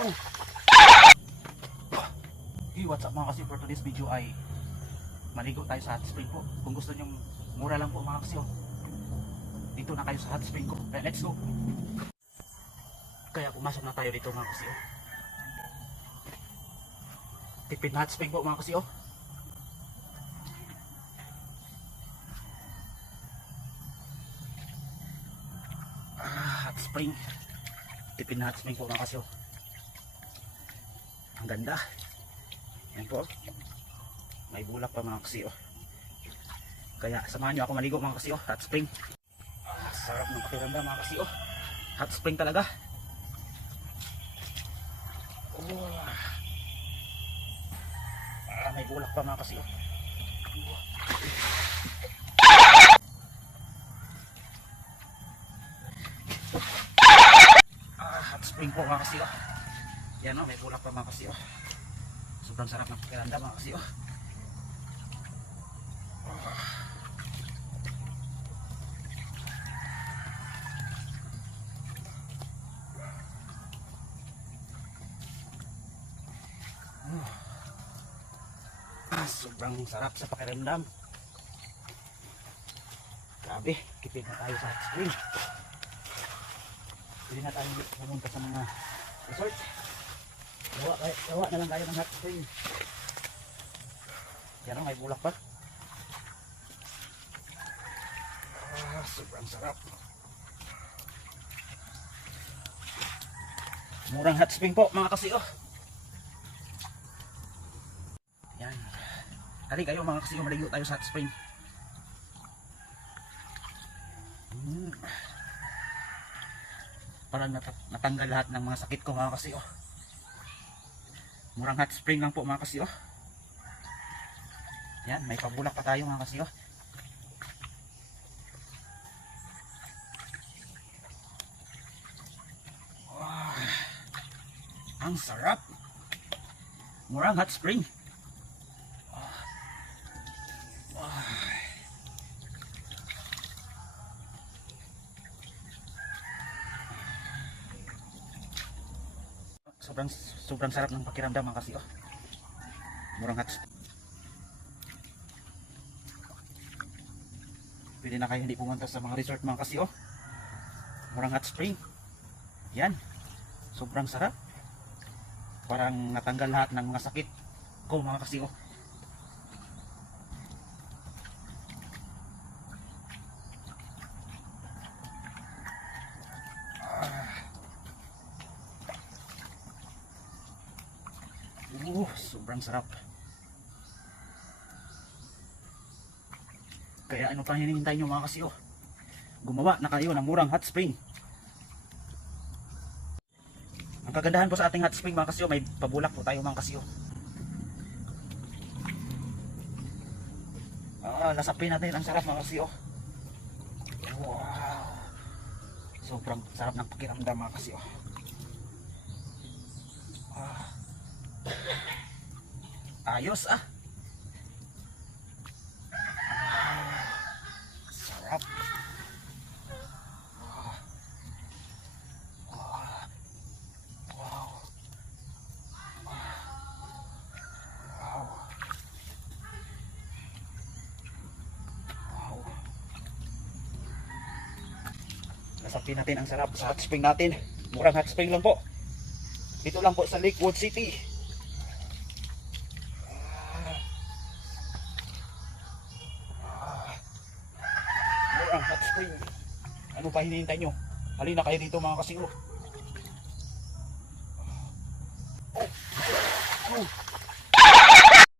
Hey, what's up mga kasi, for today's video ay maligo tayo sa hot spring po. Kung gusto nyo, mura lang po mga kasi, dito na kayo sa hot spring ko. Kaya let's go. Kaya pumasok na tayo dito mga kasi. Tipid na hot spring po mga kasi. Hot spring. Tipid na hot spring po mga kasi. Ang ganda. Yan po. May bulak pa mga kasi. Kaya samahan nyo ako maligo mga kasi. Hot spring. Sarap ng pakiramdam mga kasi. Hot spring talaga. May bulak pa mga kasi. Hot spring po mga kasi. Yan may bulak pa mga kasi. Sobrang sarap ng pakiramdam mga kasi. Sobrang sarap sa pakiramdam. Grabe, kipid na tayo sa hot spring. Hindi na tayo pumunta sa mga resort. Gawa na lang tayo ng hot spring. Yan may bulak pa. Sobrang sarap. Murang hot spring po mga kasi. Yan. Hali kayo mga kasi, maligo tayo sa hot spring. Parang natanggal lahat ng mga sakit ko mga kasi. Murang hot spring lang po mga kasi. Yan, may pabulak pa tayo mga kasi. Ang sarap. Murang hot spring. Sobrang sarap ng pakiramdam mga kasi. Murang hot spring. Pwede na kayo hindi pumunta sa mga resort mga kasi. Murang hot spring. Yan. Sobrang sarap. Parang natanggal lahat ng mga sakit ko mga kasi. Sobrang sarap. Kaya ano pa hinihintay nyo mga kasi. Gumawa na kayo ng murang hot spring. Ang kagandahan po sa ating hot spring mga kasi, may pabulak po tayo mga kasi. Nasapin natin, ang sarap mga kasi. Wow. Sobrang sarap ng pakiramdam mga kasi. Ayos sarap. Nasapin natin ang sarap sa hot spring natin. Murang hot spring lang po. Dito lang po sa Lakewood City. Murang hot spring. Ano pa hinihintay nyo? Halina kayo dito mga kasi.